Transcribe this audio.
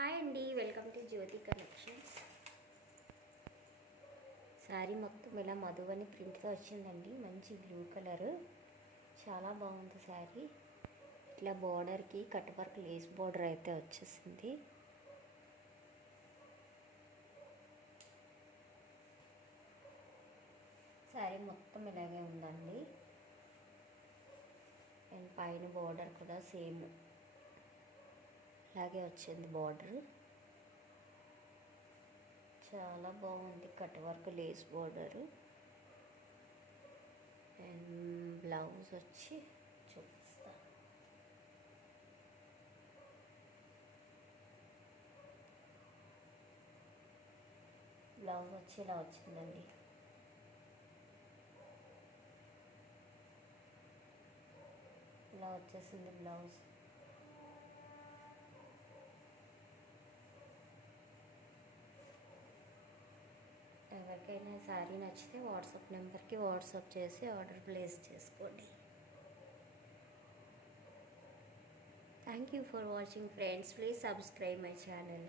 హాయ్ అండి, welcome to Jyothi collections. Sari మొత్తం ఇలా మధువని ప్రింట్గా వచ్చిందండి. మంచి బ్లూ కలర్, చాలా బాగుంది శారీ. ఇట్లా బోర్డర్కి కట్ వర్క్ లేస్ బోర్డర్ అయితే వచ్చేసింది. శారీ మొత్తం ఇలాగే ఉందండి. అండ్ పైన బోర్డర్ కూడా సేమ్ ఇలాగే వచ్చింది బోర్డర్. చాలా బాగుంది cut work lace border. And blouse వచ్చి చూపిస్తా. బ్లౌజ్ వచ్చి ఇలా వచ్చిందండి. ఇలా వచ్చేసింది బ్లౌజ్. ఎవరికైనా శారీ నచ్చితే వాట్సాప్ నెంబర్కి వాట్సాప్ చేసి ఆర్డర్ ప్లేస్ చేసుకోండి. Thank you for watching friends. Please subscribe my channel.